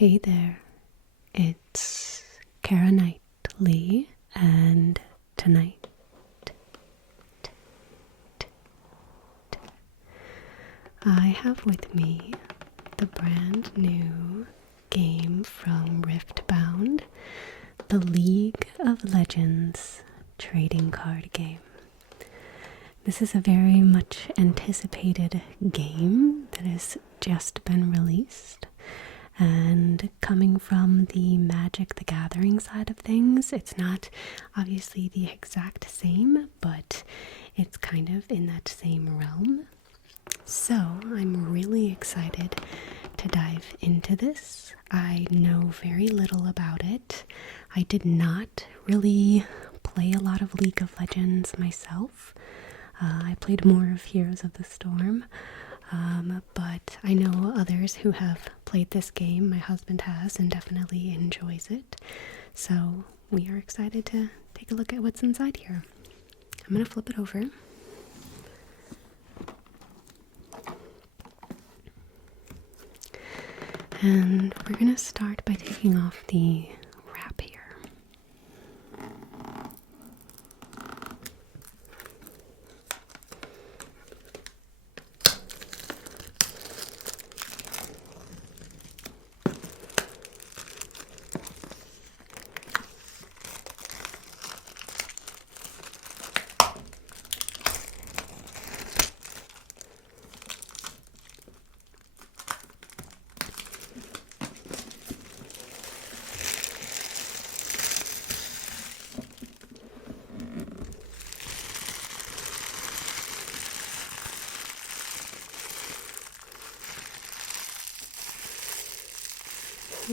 Hey there, it's CaraNightly, and tonight I have with me the brand new game from Riftbound, the League of Legends trading card game. This is a very much anticipated game that has just been released. And coming from the Magic the Gathering side of things, it's not obviously the exact same, but it's kind of in that same realm. So I'm really excited to dive into this. I know very little about it. I did not really play a lot of League of Legends myself. I played more of Heroes of the Storm. But I know others who have played this game. My husband has and definitely enjoys it. So we are excited to take a look at what's inside here. I'm going to flip it over. And we're going to start by taking off the wrap here.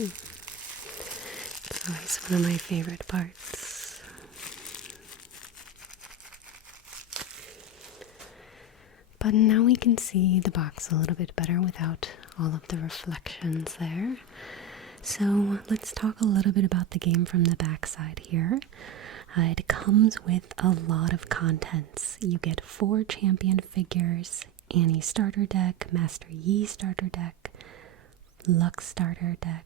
It's always one of my favorite parts. But now we can see the box a little bit better without all of the reflections there. So let's talk a little bit about the game from the backside here. It comes with a lot of contents. You get 4 champion figures, Annie starter deck, Master Yi starter deck, Lux starter deck,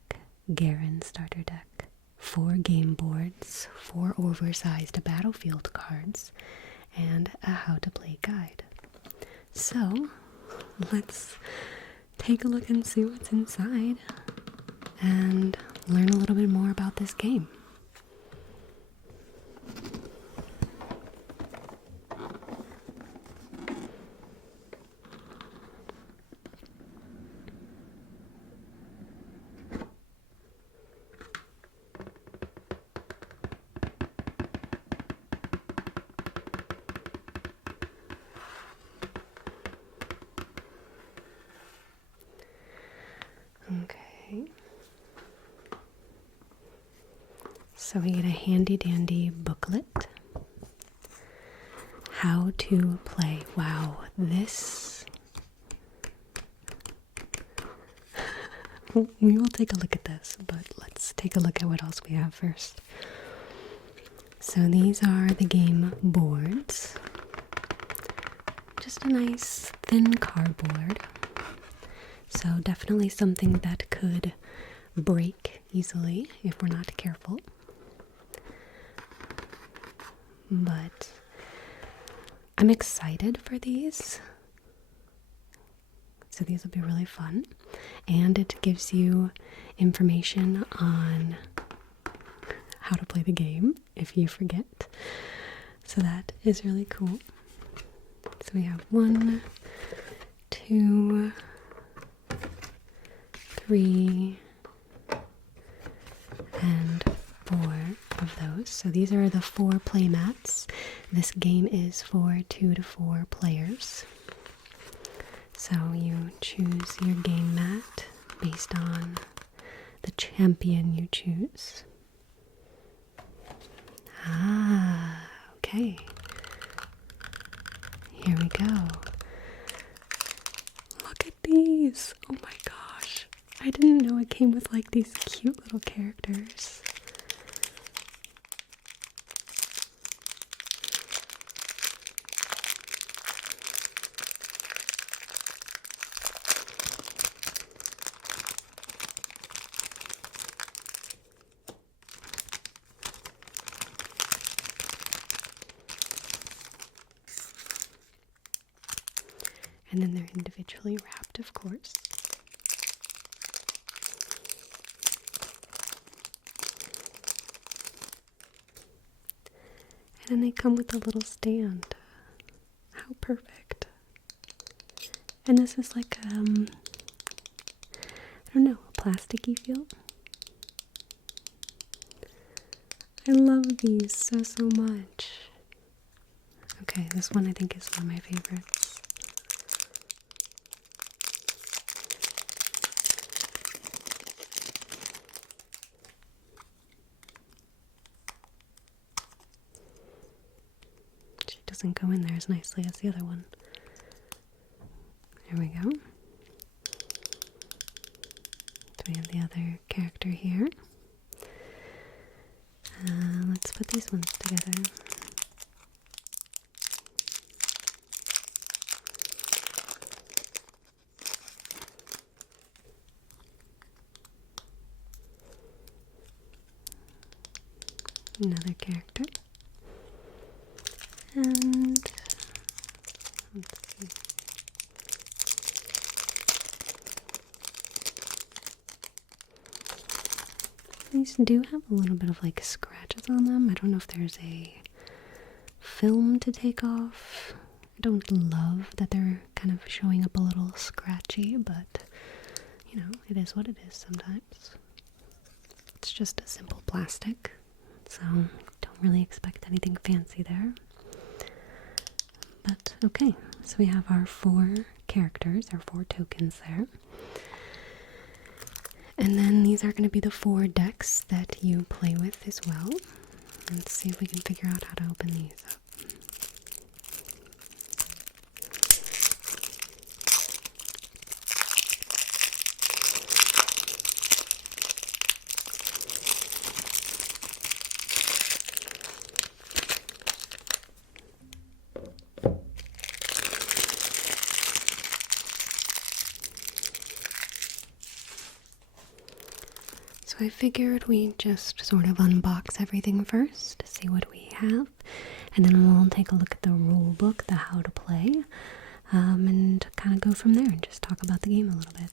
Garen starter deck, 4 game boards, 4 oversized battlefield cards, and a how to play guide. So let's take a look and see what's inside and learn a little bit more about this game. Okay, so we get a handy dandy booklet. How to play. Wow, this... we will take a look at this, but let's take a look at what else we have first. So these are the game boards. Just a nice thin cardboard. So definitely something that could break easily if we're not careful. But I'm excited for these. So these will be really fun. And it gives you information on how to play the game if you forget. So that is really cool. So we have 1, 2, 3, and 4 of those. So these are the 4 play mats. This game is for 2 to 4 players. So you choose your game mat based on the champion you choose. Okay. Here we go. Look at these! Oh my gosh. I didn't know it came with like these cute little characters. And then they're individually wrapped, of course. And then they come with a little stand. How perfect. And this is like, I don't know, a plasticky feel. I love these so much. Okay, this one I think is one of my favorites. She doesn't go in there as nicely as the other one. There we go. So we have the other character here. Let's put these ones together. Another character. And let's see. These do have a little bit of like scratches on them. I don't know if there's a film to take off. I don't love that they're kind of showing up a little scratchy, but you know, it is what it is sometimes. It's just a simple plastic, so don't really expect anything fancy there. But okay, so we have our 4 characters, our 4 tokens there. And then these are going to be the 4 decks that you play with as well. Let's see if we can figure out how to open these up. So I figured we just sort of unbox everything first to see what we have, and then we'll take a look at the rule book, the how to play, and kind of go from there and just talk about the game a little bit.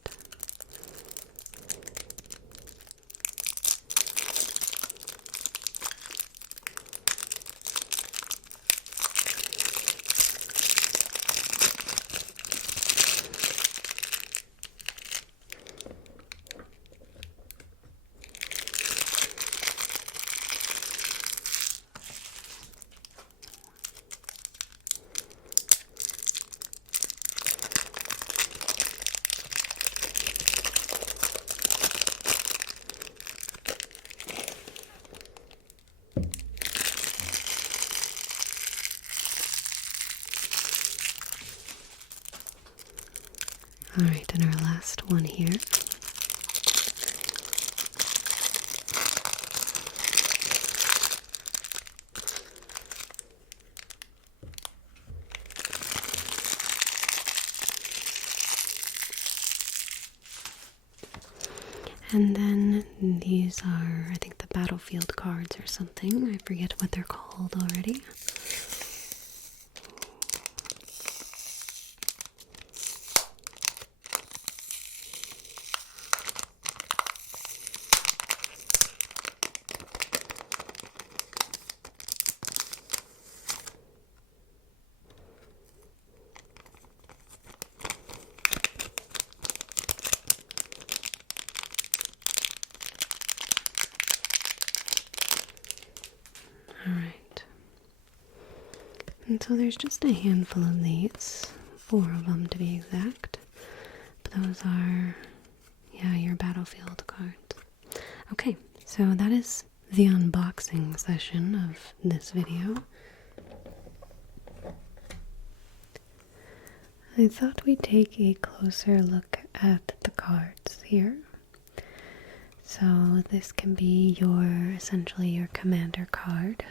Alright, and our last one here. And then these are, I think, the battlefield cards or something. I forget what they're called already. Alright. And so there's just a handful of these, 4 of them to be exact. But those are, yeah, your battlefield cards. Okay, so that is the unboxing session of this video. I thought we'd take a closer look at the cards here. So this can be essentially your commander card.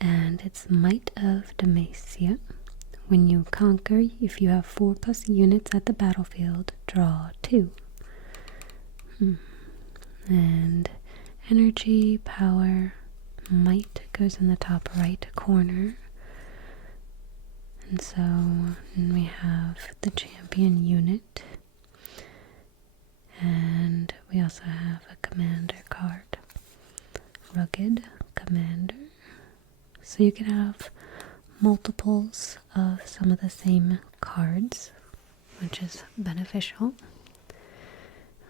And it's Might of Demacia. When you conquer, if you have 4+ units at the battlefield, draw 2. And energy, power, might goes in the top right corner. And so we have the champion unit, and we also have a commander card. Rugged commander. So you can have multiples of some of the same cards, which is beneficial.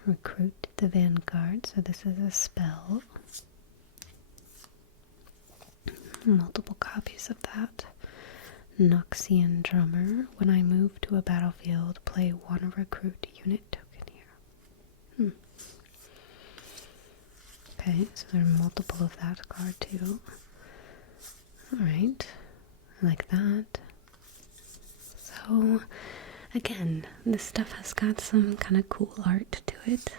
Recruit the Vanguard, so this is a spell. Multiple copies of that. Noxian Drummer. When I move to a battlefield, play one recruit unit token here. Okay, so there are multiple of that card too. Alright, I like that. So, again, this stuff has got some kind of cool art to it.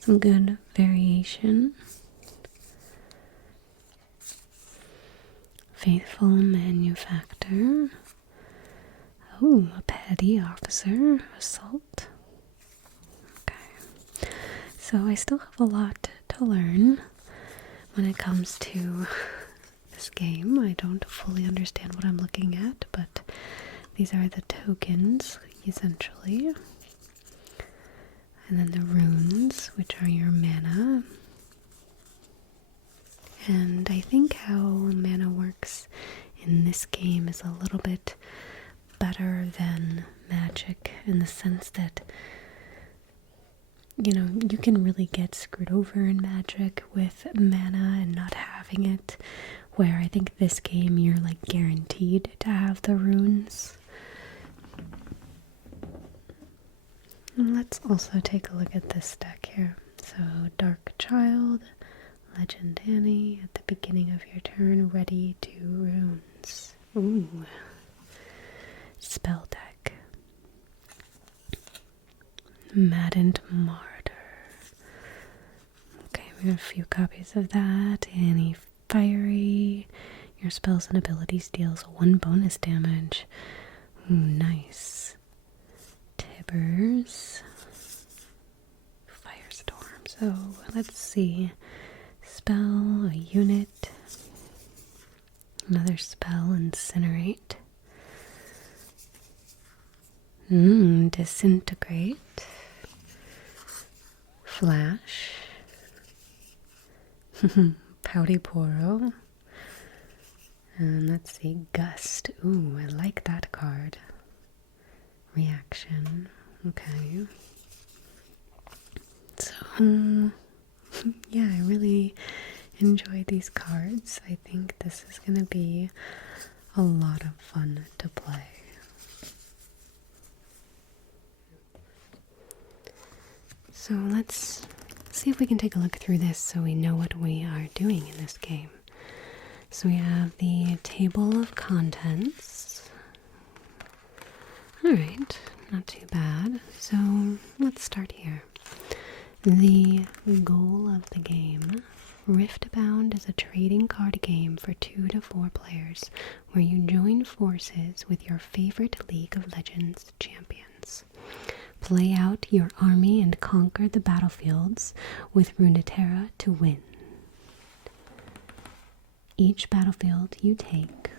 Some good variation. Faithful Manufactor. Oh, a Petty Officer. Assault. Okay. So I still have a lot to learn when it comes to this game. I don't fully understand what I'm looking at, but these are the tokens, essentially. And then the runes, which are your mana. And I think how mana works in this game is a little bit better than Magic, in the sense that, you know, you can really get screwed over in Magic with mana and not having it, where I think this game you're like guaranteed to have the runes. And let's also take a look at this deck here. So Dark Child, Legend Annie, at the beginning of your turn, ready to runes. Ooh. Spell deck. Maddened Martyr. Okay, we have a few copies of that. Annie Fiery. Your spells and abilities deals 1 bonus damage. Ooh, nice. Tibbers. Firestorm. So let's see. Spell, a unit, another spell, Incinerate, Disintegrate, Flash, Pouty Poro, and let's see, Gust. Ooh, I like that card. Reaction, okay. So, yeah, I really enjoy these cards. I think this is going to be a lot of fun to play. So let's see if we can take a look through this so we know what we are doing in this game. So we have the table of contents. Alright, not too bad. So let's start here. The goal of the game. Riftbound is a trading card game for 2 to 4 players where you join forces with your favorite League of Legends champions. Play out your army and conquer the battlefields with Runeterra to win. Each battlefield you take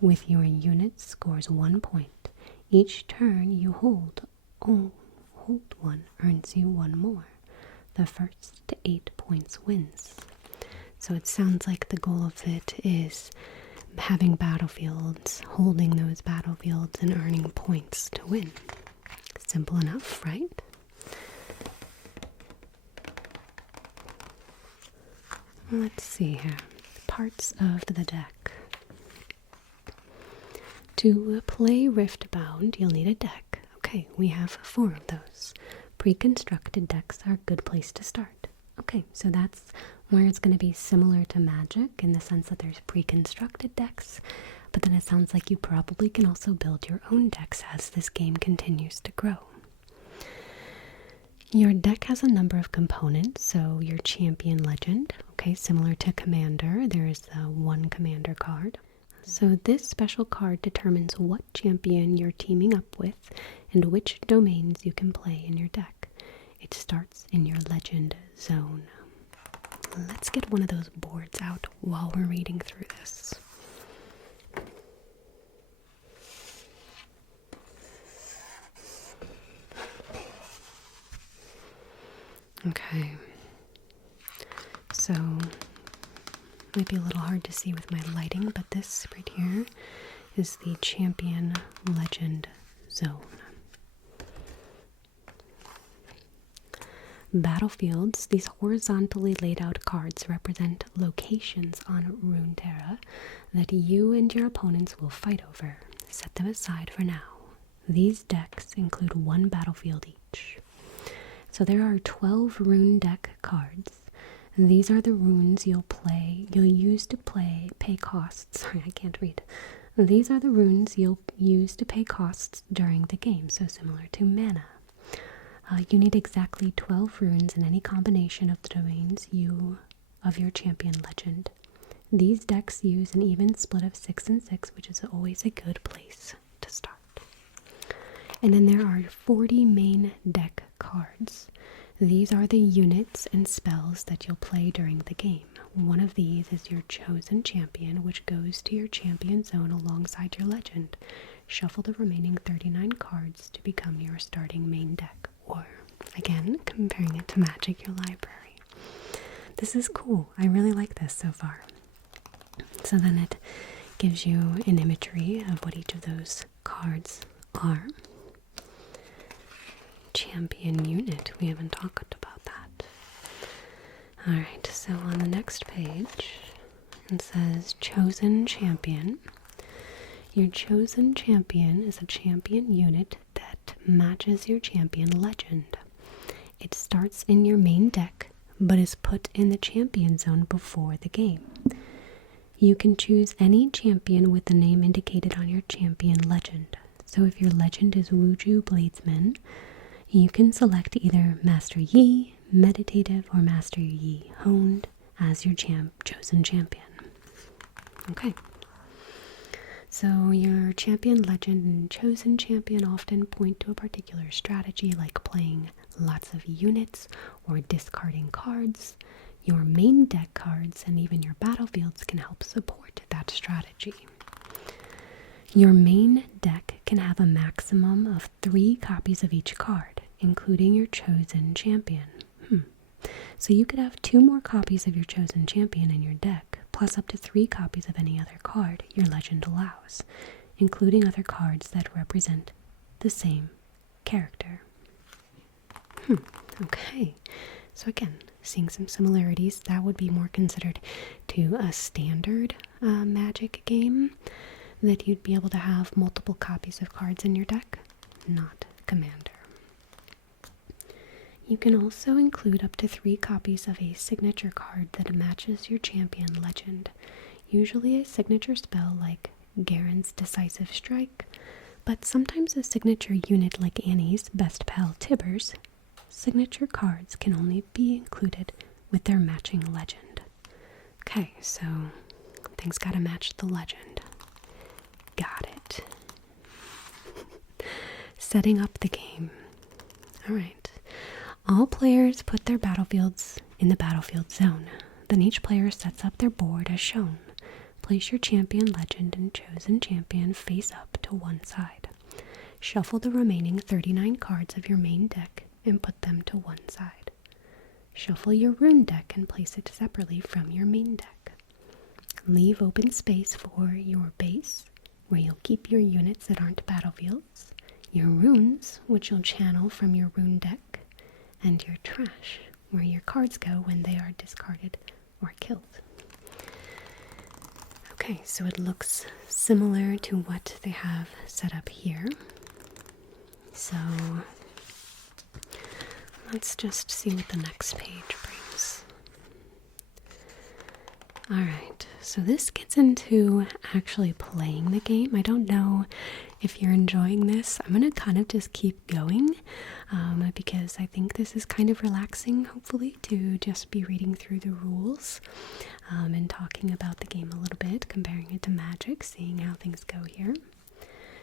with your unit scores 1 point. Each turn you hold one earns you 1 more. The first to 8 points wins. So it sounds like the goal of it is having battlefields, holding those battlefields, and earning points to win. Simple enough, right? Let's see here. Parts of the deck. To play Riftbound, you'll need a deck. Okay, we have 4 of those. Pre-constructed decks are a good place to start. Okay, so that's where it's going to be similar to Magic in the sense that there's pre-constructed decks, but then it sounds like you probably can also build your own decks as this game continues to grow. Your deck has a number of components, so your champion legend, okay, similar to Commander, there is the 1 Commander card. So this special card determines what champion you're teaming up with and which domains you can play in your deck. It starts in your legend zone. Let's get one of those boards out while we're reading through this. Okay. So, might be a little hard to see with my lighting, but this right here is the Champion Legend Zone. Battlefields, these horizontally laid out cards represent locations on Runeterra that you and your opponents will fight over. Set them aside for now. These decks include one battlefield each. So there are 12 rune deck cards. These are the runes you'll use to pay costs. Sorry, I can't read. These are the runes you'll use to pay costs during the game, so similar to mana. You need exactly 12 runes in any combination of the domains of your champion legend. These decks use an even split of 6 and 6, which is always a good place to start. And then there are 40 main deck cards. These are the units and spells that you'll play during the game. One of these is your chosen champion, which goes to your champion zone alongside your legend. Shuffle the remaining 39 cards to become your starting main deck. Or, again, comparing it to Magic, your library. This is cool. I really like this so far. So then it gives you an imagery of what each of those cards are. Champion unit. We haven't talked about that. Alright, so on the next page, it says Chosen Champion. Your chosen champion is a champion unit that matches your champion legend. It starts in your main deck, but is put in the champion zone before the game. You can choose any champion with the name indicated on your champion legend. So if your legend is Wuju Bladesman, you can select either Master Yi, Meditative, or Master Yi Honed as your chosen champion. Okay. So your champion legend and chosen champion often point to a particular strategy, like playing lots of units or discarding cards. Your main deck cards and even your battlefields can help support that strategy. Your main deck can have a maximum of 3 copies of each card, including your chosen champion. So you could have 2 more copies of your chosen champion in your deck, plus up to 3 copies of any other card your legend allows, including other cards that represent the same character. Okay, so again, seeing some similarities. That would be more considered to a standard Magic game, that you'd be able to have multiple copies of cards in your deck, not Commander. You can also include up to 3 copies of a signature card that matches your champion legend, usually a signature spell like Garen's Decisive Strike, but sometimes a signature unit like Annie's Best Pal Tibbers. Signature cards can only be included with their matching legend. Okay, so things gotta match the legend. Got it. Setting up the game. Alright. All players put their battlefields in the battlefield zone. Then each player sets up their board as shown. Place your champion legend and chosen champion face up to one side. Shuffle the remaining 39 cards of your main deck and put them to one side. Shuffle your rune deck and place it separately from your main deck. Leave open space for your base, where you'll keep your units that aren't battlefields, your runes, which you'll channel from your rune deck, and your trash, where your cards go when they are discarded or killed. Okay, so it looks similar to what they have set up here. So let's just see what the next page brings. Alright, so this gets into actually playing the game. I don't know if you're enjoying this. I'm going to kind of just keep going because I think this is kind of relaxing, hopefully, to just be reading through the rules and talking about the game a little bit, comparing it to Magic, seeing how things go here.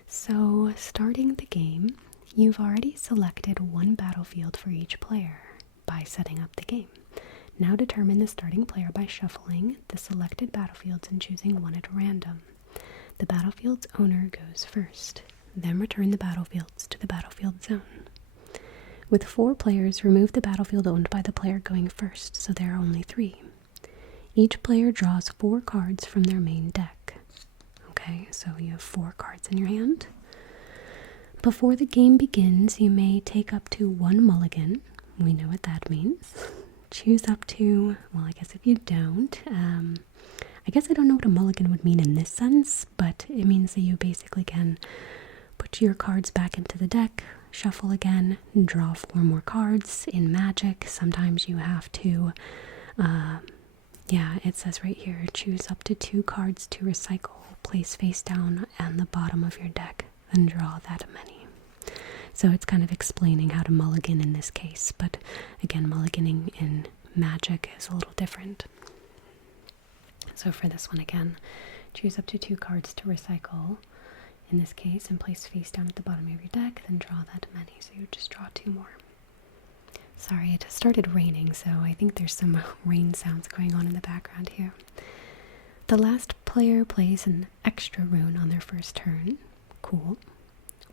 So, starting the game, you've already selected one battlefield for each player by setting up the game. Now determine the starting player by shuffling the selected battlefields and choosing one at random. The battlefield's owner goes first, then return the battlefields to the battlefield zone. With 4 players, remove the battlefield owned by the player going first, so there are only 3. Each player draws 4 cards from their main deck. Okay, so you have 4 cards in your hand. Before the game begins, you may take up to 1 mulligan. We know what that means. Choose up to, well, I guess if you don't, I guess I don't know what a mulligan would mean in this sense, but it means that you basically can put your cards back into the deck, shuffle again, and draw 4 more cards. In Magic, sometimes you have to, yeah, it says right here, choose up to 2 cards to recycle, place face down on the bottom of your deck, then draw that many. So it's kind of explaining how to mulligan in this case, but again, mulliganing in Magic is a little different. So for this one again, choose up to 2 cards to recycle in this case and place face down at the bottom of your deck, then draw that many. So you just draw 2 more. Sorry, it started raining, so I think there's some rain sounds going on in the background here. The last player plays an extra rune on their first turn. Cool.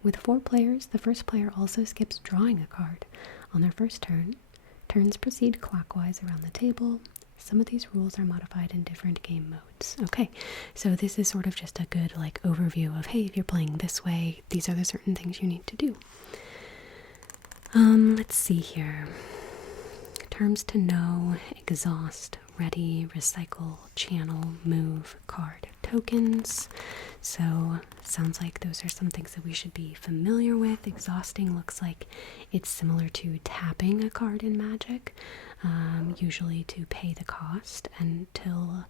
With 4 players, the first player also skips drawing a card on their first turn. Turns proceed clockwise around the table. Some of these rules are modified in different game modes. Okay, so this is sort of just a good overview of, hey, if you're playing this way, these are the certain things you need to do. Let's see here. Terms to know: exhaust, ready, recycle, channel, move, card, tokens. So sounds like those are some things that we should be familiar with. Exhausting looks like it's similar to tapping a card in Magic, usually to pay the cost until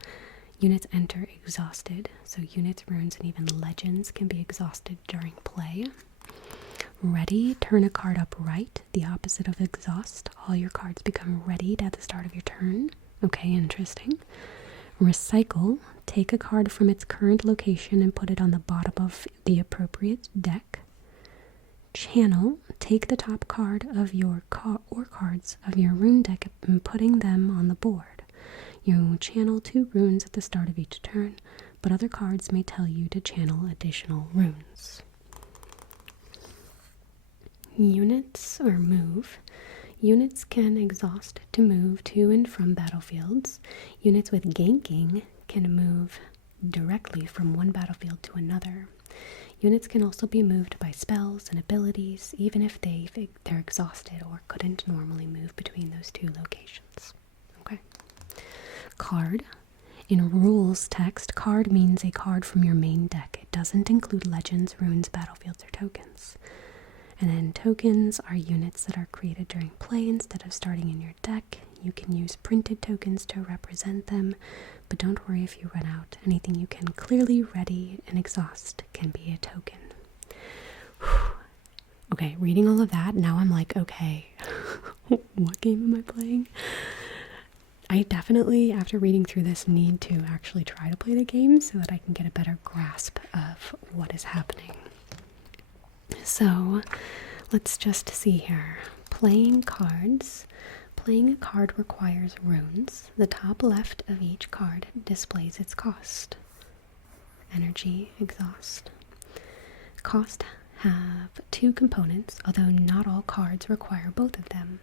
units enter exhausted. So units, runes, and even legends can be exhausted during play. Ready, turn a card upright, the opposite of exhaust. All your cards become readied at the start of your turn. Okay, interesting. Recycle, take a card from its current location and put it on the bottom of the appropriate deck. Channel, take the top card of your cards of your rune deck and putting them on the board. You channel 2 runes at the start of each turn, but other cards may tell you to channel additional runes. Units or move. Units can exhaust to move to and from battlefields. Units with ganking can move directly from one battlefield to another. Units can also be moved by spells and abilities, even if they're exhausted or couldn't normally move between those 2 locations. Okay. Card. In rules text, card means a card from your main deck. It doesn't include legends, runes, battlefields, or tokens. And then tokens are units that are created during play instead of starting in your deck. You can use printed tokens to represent them, but don't worry if you run out. Anything you can clearly ready and exhaust can be a token. Whew. Okay, reading all of that, now I'm like, okay, what game am I playing? I definitely, after reading through this, need to actually try to play the game so that I can get a better grasp of what is happening. So let's just see here. Playing cards. Playing a card requires runes. The top left of each card displays its cost. Energy, exhaust. Cost have 2 components, although not all cards require both of them.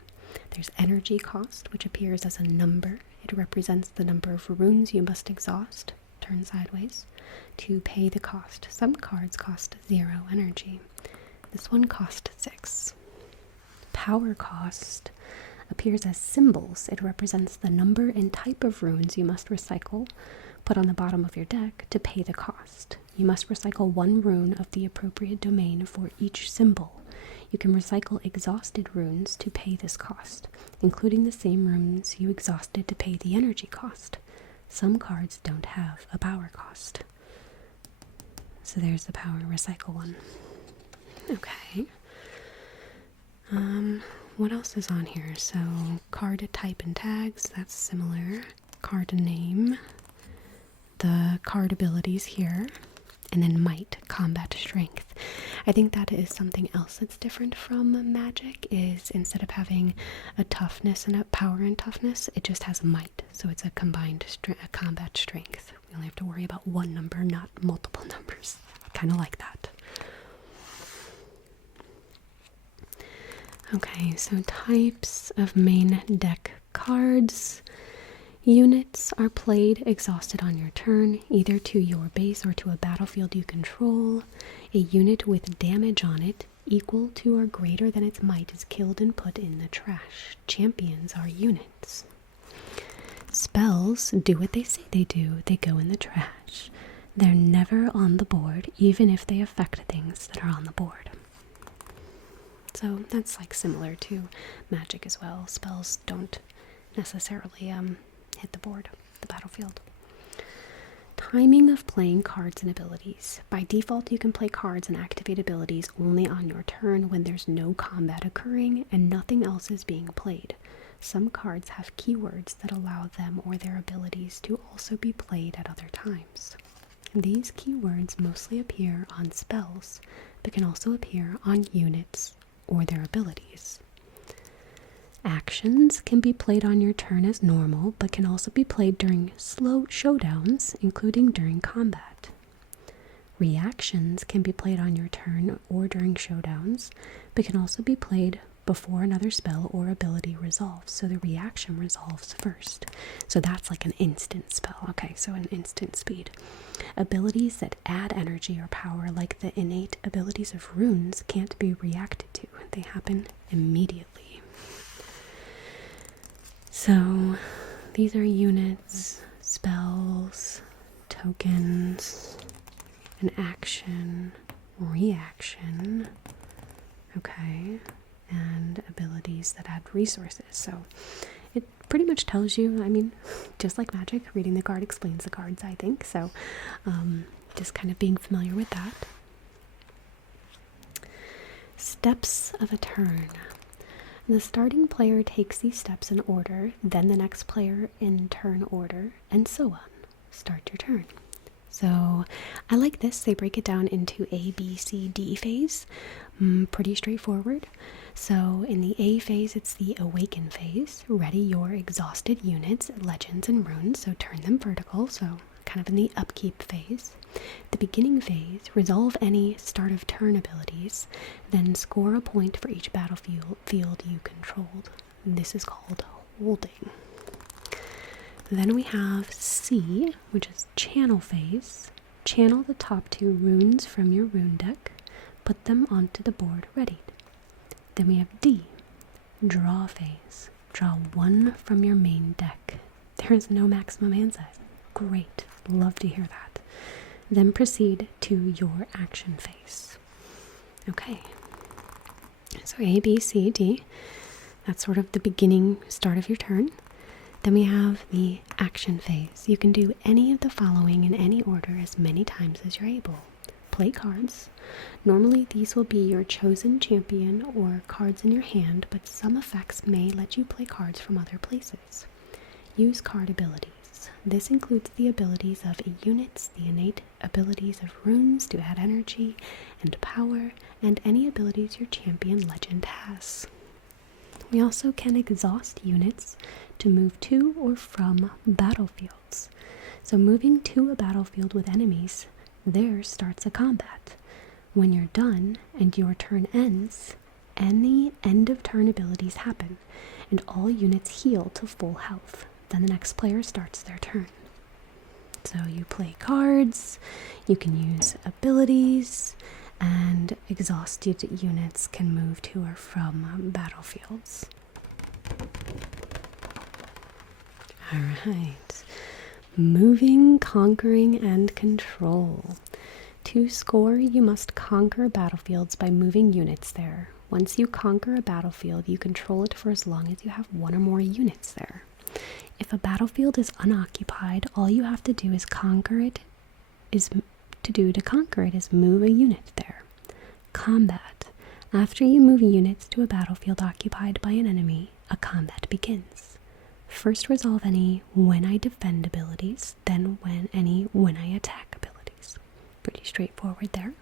There's energy cost, which appears as a number. It represents the number of runes you must exhaust, turn sideways, to pay the cost. Some cards cost 0 energy. This one cost 6. Power cost appears as symbols. It represents the number and type of runes you must recycle, put on the bottom of your deck to pay the cost. You must recycle 1 rune of the appropriate domain for each symbol. You can recycle exhausted runes to pay this cost, including the same runes you exhausted to pay the energy cost. Some cards don't have a power cost. So there's the power recycle one. Okay. What else is on here? So card type and tags, that's similar. Card name, the card abilities here, and then might, combat, strength. I think that is something else that's different from Magic, is instead of having a toughness and a power and toughness, it just has might. So it's a combined combat strength. We only have to worry about 1 number, not multiple numbers. I kind of like that. Okay, so types of main deck cards. Units are played exhausted on your turn, either to your base or to a battlefield you control. A unit with damage on it equal to or greater than its might is killed and put in the trash. Champions are units. Spells do what they say they do. They go in the trash. They're never on the board, even if they affect things that are on the board. So that's like similar to Magic as well. Spells don't necessarily hit the board, the battlefield. Timing of playing cards and abilities. By default, you can play cards and activate abilities only on your turn when there's no combat occurring and nothing else is being played. Some cards have keywords that allow them or their abilities to also be played at other times. These keywords mostly appear on spells, but can also appear on units or their abilities. Actions can be played on your turn as normal, but can also be played during slow showdowns, including during combat. Reactions can be played on your turn or during showdowns, but can also be played before another spell or ability resolves. So the reaction resolves first. So that's like an instant spell. Okay, so an instant speed. Abilities that add energy or power, like the innate abilities of runes, can't be reacted to. They happen immediately. So these are units, spells, tokens, an action, reaction, okay, and abilities that add resources. So it pretty much tells you, I mean, just like Magic, reading the card explains the cards, I think. So just kind of being familiar with that. Steps of a turn. The starting player takes these steps in order, then the next player in turn order, and so on. Start your turn. So I like this. They break it down into A, B, C, D phase. Pretty straightforward. So in the A phase, it's the awaken phase. Ready your exhausted units, legends, and runes. So turn them vertical. So kind of in the upkeep phase. The beginning phase, resolve any start of turn abilities, then score a point for each battlefield you controlled. This is called holding. Then we have C, which is channel phase. Channel the top 2 runes from your rune deck, put them onto the board readied. Then we have D, draw phase. Draw 1 from your main deck. There is no maximum hand size. Great, love to hear that. Then proceed to your action phase. Okay, so A, B, C, D, that's sort of the beginning start of your turn. Then we have the action phase. You can do any of the following in any order as many times as you're able. Play cards. Normally these will be your chosen champion or cards in your hand, but some effects may let you play cards from other places. Use card abilities. This includes the abilities of units, the innate abilities of runes to add energy and power, and any abilities your champion legend has. We also can exhaust units to move to or from battlefields. So moving to a battlefield with enemies, there starts a combat. When you're done and your turn ends, any end of turn abilities happen, and all units heal to full health. Then the next player starts their turn. So you play cards, you can use abilities, and exhausted units can move to or from battlefields. Alright. Moving, conquering, and control. To score, you must conquer battlefields by moving units there. Once you conquer a battlefield, you control it for as long as you have 1 or more units there. If a battlefield is unoccupied, all you have to do to conquer it is move a unit there. Combat. After you move units to a battlefield occupied by an enemy, a combat begins. First resolve any when I defend abilities, then when I attack abilities. Pretty straightforward there.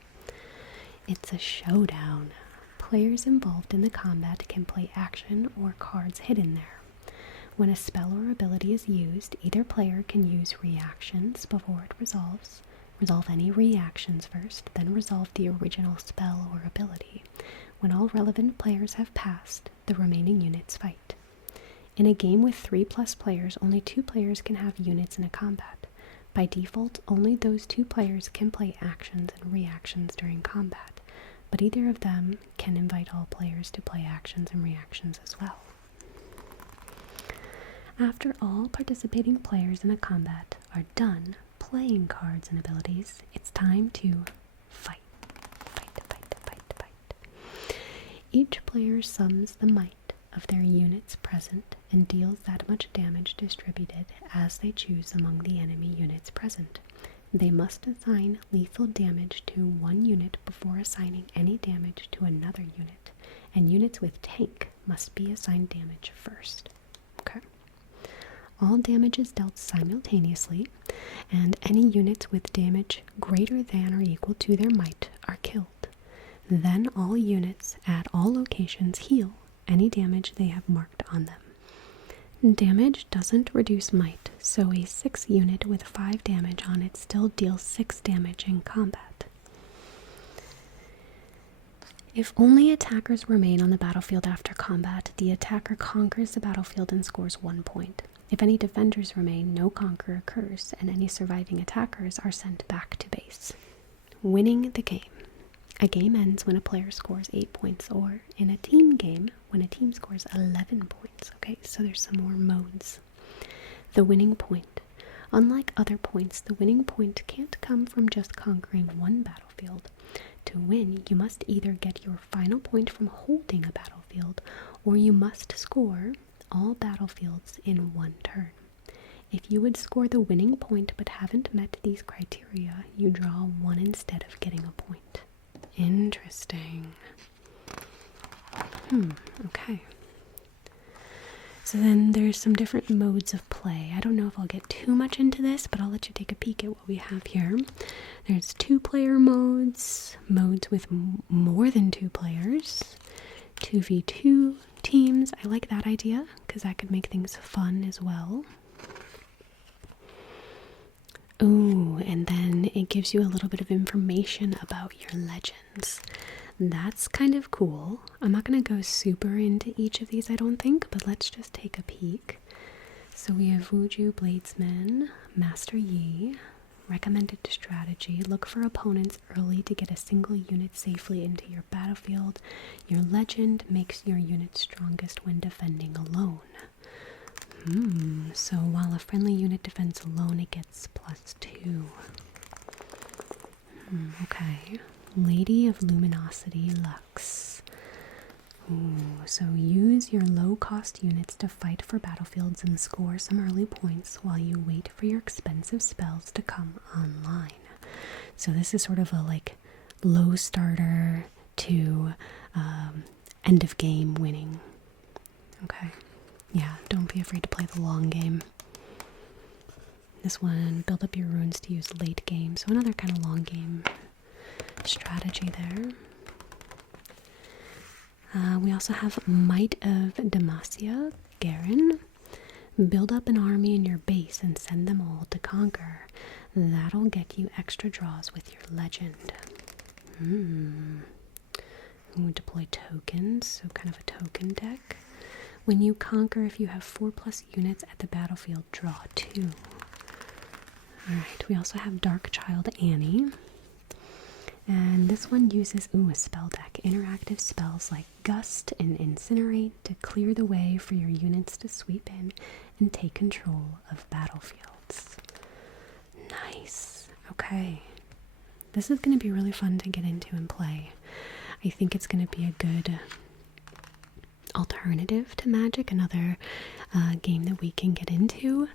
It's a showdown. Players involved in the combat can play action or cards hidden there. When a spell or ability is used, either player can use reactions before it resolves. Resolve any reactions first, then resolve the original spell or ability. When all relevant players have passed, the remaining units fight. In a game with 3+ players, only 2 players can have units in a combat. By default, only those 2 players can play actions and reactions during combat, but either of them can invite all players to play actions and reactions as well. After all participating players in a combat are done playing cards and abilities, it's time to fight. Each player sums the might of their units present and deals that much damage distributed as they choose among the enemy units present. They must assign lethal damage to one unit before assigning any damage to another unit, and units with tank must be assigned damage first. Okay. All damage is dealt simultaneously, and any units with damage greater than or equal to their might are killed. Then all units at all locations heal any damage they have marked on them. Damage doesn't reduce might, so a 6 unit with 5 damage on it still deals 6 damage in combat. If only attackers remain on the battlefield after combat, the attacker conquers the battlefield and scores 1 point. If any defenders remain, no conquer occurs, and any surviving attackers are sent back to base. Winning the game. A game ends when a player scores 8 points, or in a team game, when a team scores 11 points. Okay, so there's some more modes. The winning point. Unlike other points, the winning point can't come from just conquering one battlefield. To win, you must either get your final point from holding a battlefield, or you must score all battlefields in one turn. If you would score the winning point but haven't met these criteria, you draw 1 instead of getting a point. Interesting. Okay. So then there's some different modes of play. I don't know if I'll get too much into this, but I'll let you take a peek at what we have here. There's 2-player modes, modes with more than 2 players, 2v2 teams. I like that idea because that could make things fun as well. Ooh, and then it gives you a little bit of information about your legends. That's kind of cool. I'm not going to go super into each of these, I don't think, but let's just take a peek. So we have Wuju Bladesman, Master Yi, recommended strategy. Look for opponents early to get a single unit safely into your battlefield. Your legend makes your unit strongest when defending alone. So while a friendly unit defends alone, it gets +2. Okay. Lady of Luminosity Lux. So use your low-cost units to fight for battlefields and score some early points while you wait for your expensive spells to come online. So this is sort of a low starter to end of game winning. Okay. Yeah, don't be afraid to play the long game. This one, build up your runes to use late game. So another kind of long game strategy there. We also have Might of Demacia, Garen. Build up an army in your base and send them all to conquer. That'll get you extra draws with your legend. We deploy tokens, so kind of a token deck. When you conquer, if you have 4+ units at the battlefield, draw 2. Alright, we also have Dark Child Annie. And this one uses, a spell deck. Interactive spells like Gust and Incinerate to clear the way for your units to sweep in and take control of battlefields. Nice. Okay. This is going to be really fun to get into and play. I think it's going to be a good alternative to Magic, another game that we can get into.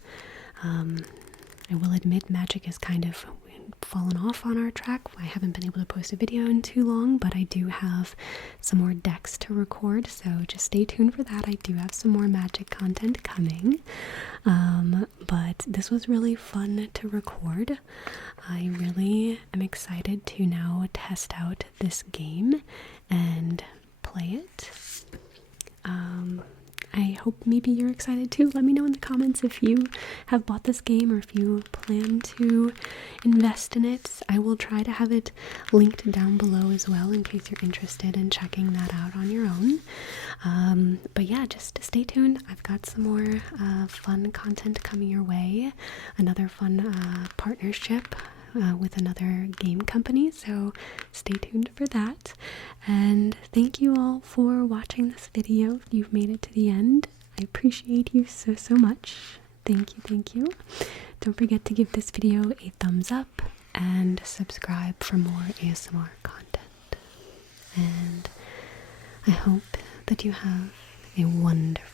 I will admit Magic has kind of fallen off on our track. I haven't been able to post a video in too long, but I do have some more decks to record, so just stay tuned for that. I do have some more Magic content coming, but this was really fun to record. I really am excited to now test out this game and play it. I hope maybe you're excited too. Let me know in the comments if you have bought this game or if you plan to invest in it. I will try to have it linked down below as well in case you're interested in checking that out on your own. But yeah, just stay tuned. I've got some more fun content coming your way. Another fun partnership with another game company, so stay tuned for that. And thank you all for watching this video. If you've made it to the end, I appreciate you so much. Thank you. Don't forget to give this video a thumbs up and subscribe for more ASMR content. And I hope that you have a wonderful